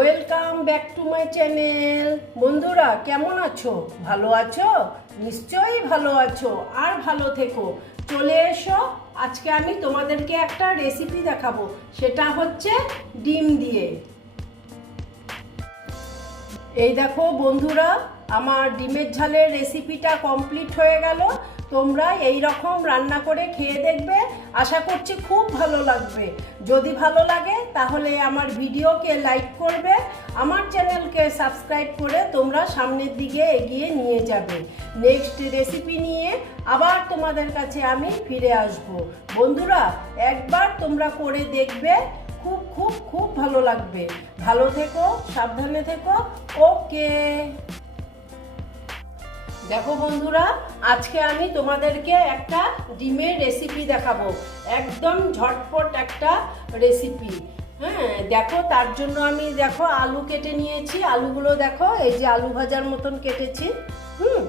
Welcome back to my channel বন্ধুরা, কেমন আছো? ভালো আছো? নিশ্চয়ই ভালো আছো আর ভালো থেকো। চলে এসো, আজকে আমি তোমাদেরকে একটা রেসিপি দেখাবো। সেটা হচ্ছে ডিম দিয়ে। এই দেখো বন্ধুরা, আমার ডিমের ঝালের রেসিপিটা কমপ্লিট হয়ে গেল। তোমরা এই রকম রান্না করে খেয়ে দেখবে। আশা করছি খুব ভালো লাগবে। যদি ভালো লাগে, তাহলে আমার ভিডিওকে লাইক করবে, আমার চ্যানেলকে সাবস্ক্রাইব করে তোমরা সামনের দিকে এগিয়ে নিয়ে যাবে। নেক্সট রেসিপি নিয়ে আবার তোমাদের কাছে আমি ফিরে আসব। বন্ধুরা, একবার তোমরা করে দেখবে, খুব খুব খুব ভালো লাগবে। ভালো থেকো, সাবধানে থেকো। ওকে দেখো বন্ধুরা আজকে আমি তোমাদেরকে একটা ডিমের রেসিপি দেখাবো। একদম ঝটপট একটা রেসিপি হ্যাঁ দেখো তার জন্য আমি দেখো আলু কেটে নিয়েছি। আলুগুলো দেখো এই যে আলু ভাজার মতন কেটেছি। হুম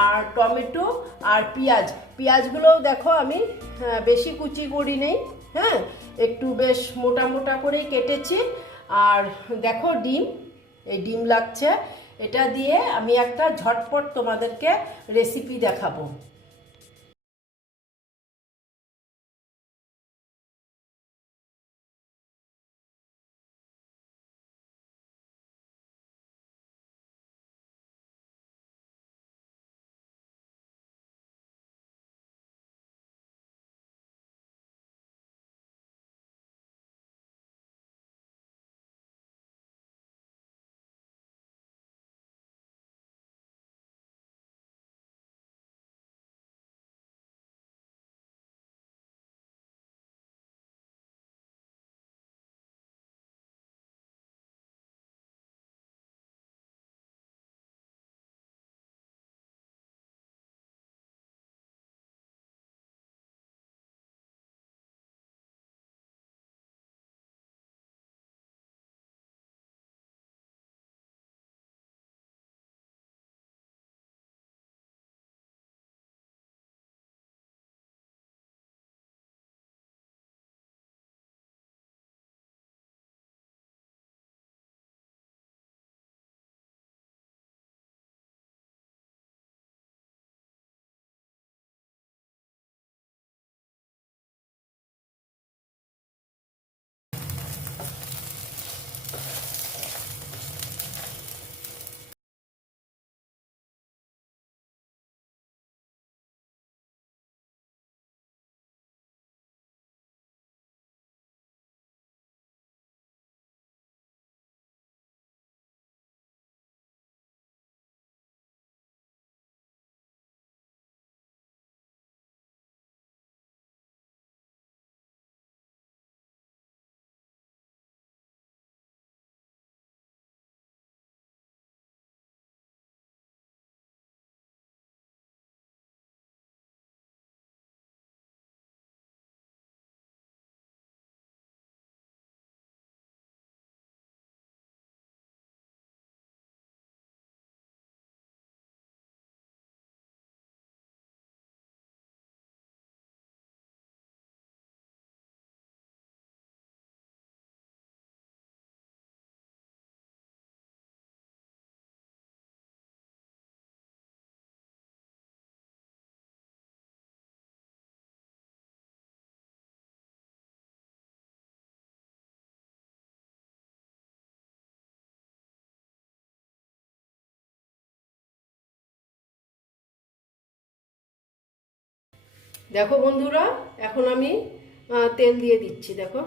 আর টমেটো আর পেঁয়াজ। পেঁয়াজগুলোও দেখো আমি হ্যাঁ, বেশি কুচি করি নেই। হ্যাঁ একটু বেশ মোটা মোটা করেই কেটেছি। আর দেখো ডিম এই ডিম লাগছে। এটা দিয়ে আমি একটা ঝটপট তোমাদেরকে রেসিপি দেখাবো। দেখো বন্ধুরা এখন আমি তেল দিয়ে দিচ্ছি দেখো।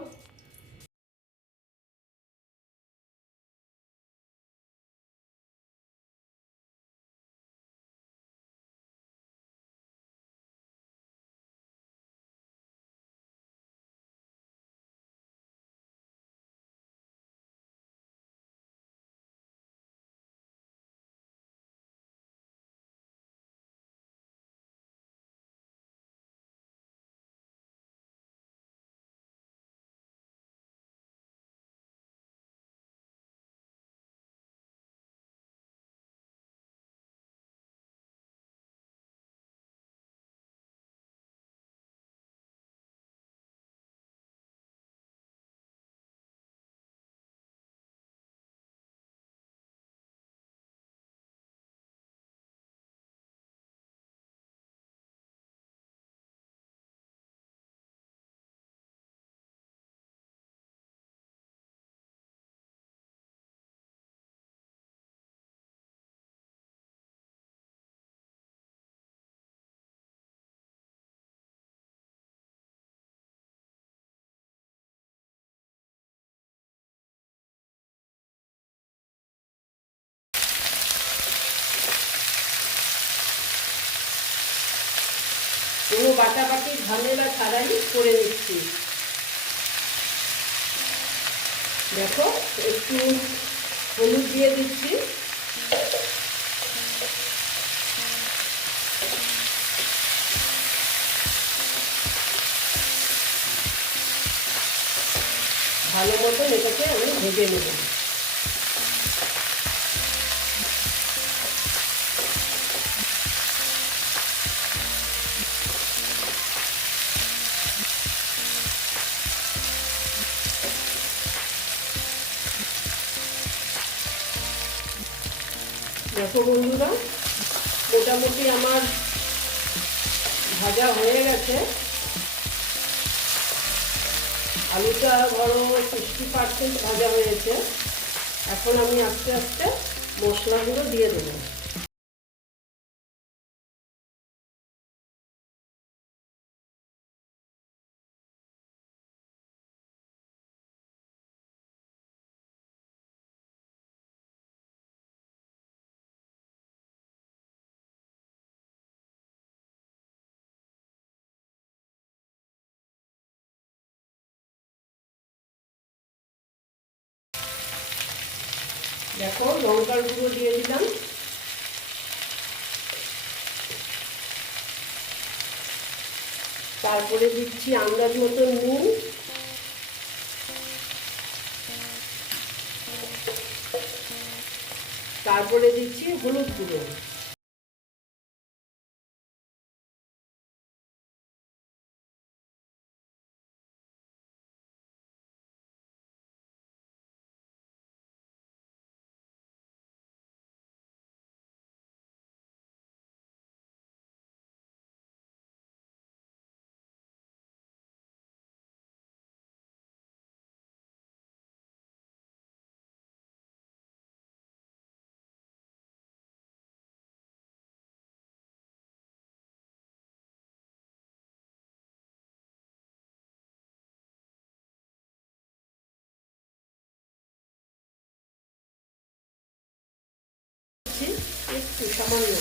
বাটাবাটি, ঝামেলা ছাড়াই করে নিচ্ছি। দেখো, একটু হলুদ দিয়ে দিচ্ছি। ভালো মতন এটাকে আমি ভেজে নেব। দেখো বন্ধুরা, মোটামুটি আমার ভাজা হয়ে গেছে। আলুটা ধরো সিক্সটি পার্সেন্ট ভাজা হয়েছে। এখন আমি আস্তে আস্তে মশলাগুলো দিয়ে দেবো। দেখো লঙ্কার গুঁড়ো দিয়ে দিলাম। তারপরে দিচ্ছি আন্দাজ মতো নুন। তারপরে দিচ্ছি হলুদ গুঁড়ো। সামান্য।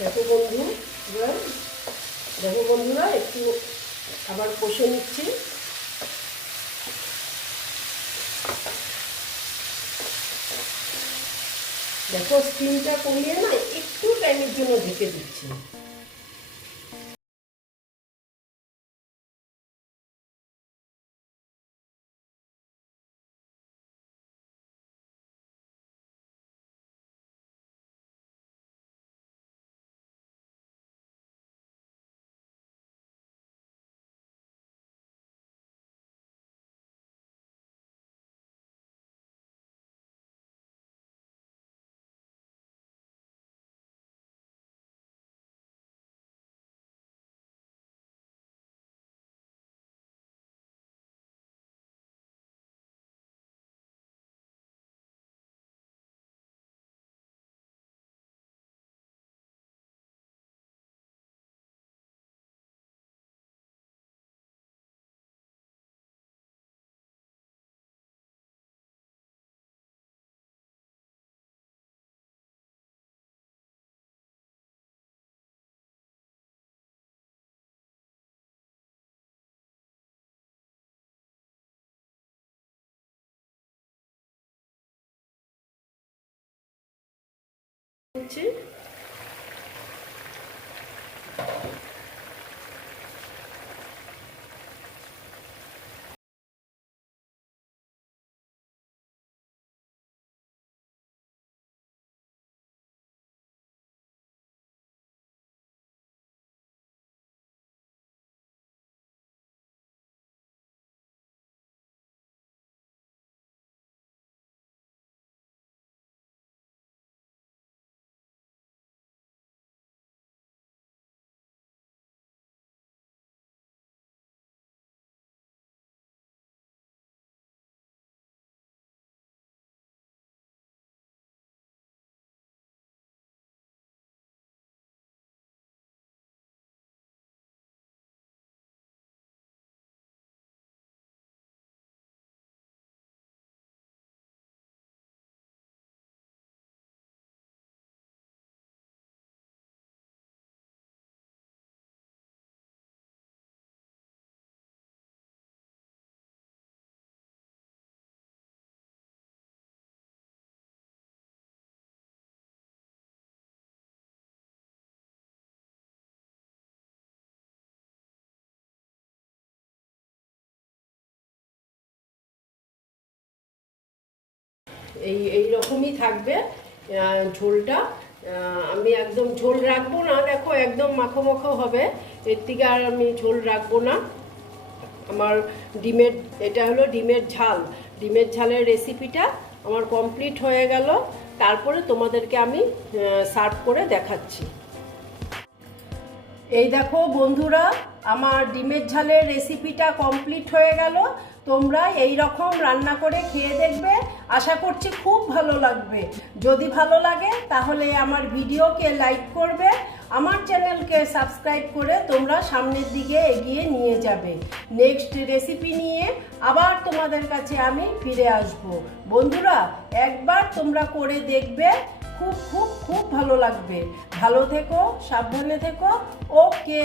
দেখো বন্ধু দেখো বন্ধুরা একটু আবার কষে নিচ্ছি। দেখো স্টিমটা কমিয়ে না একটু টাইমের জন্য ঢেকে দিচ্ছি। হচ্ছে এই এই রকমই থাকবে ঝোলটা। আমি একদম ঝোল রাখব না, দেখো একদম মাখো মাখো হবে। এর থেকে আর আমি ঝোল রাখব না। আমার ডিমের, এটা হলো ডিমের ঝাল। ডিমের ঝালের রেসিপিটা আমার কমপ্লিট হয়ে গেল। তারপরে তোমাদেরকে আমি সার্ভ করে দেখাচ্ছি। এই দেখো বন্ধুরা, আমার ডিমের ঝালের রেসিপিটা কমপ্লিট হয়ে গেল। তোমরা এই রকম রান্না করে খেয়ে দেখবে। আশা করছি খুব ভালো লাগবে। যদি ভালো লাগে, তাহলে আমার ভিডিওকে লাইক করবে, আমার চ্যানেলকে সাবস্ক্রাইব করে তোমরা সামনের দিকে এগিয়ে নিয়ে যাবে। নেক্সট রেসিপি নিয়ে আবার তোমাদের কাছে আমি ফিরে আসব। বন্ধুরা, একবার তোমরা করে দেখবে, খুব খুব খুব ভালো লাগবে। ভালো থেকো, সাবধানে থেকো। ওকে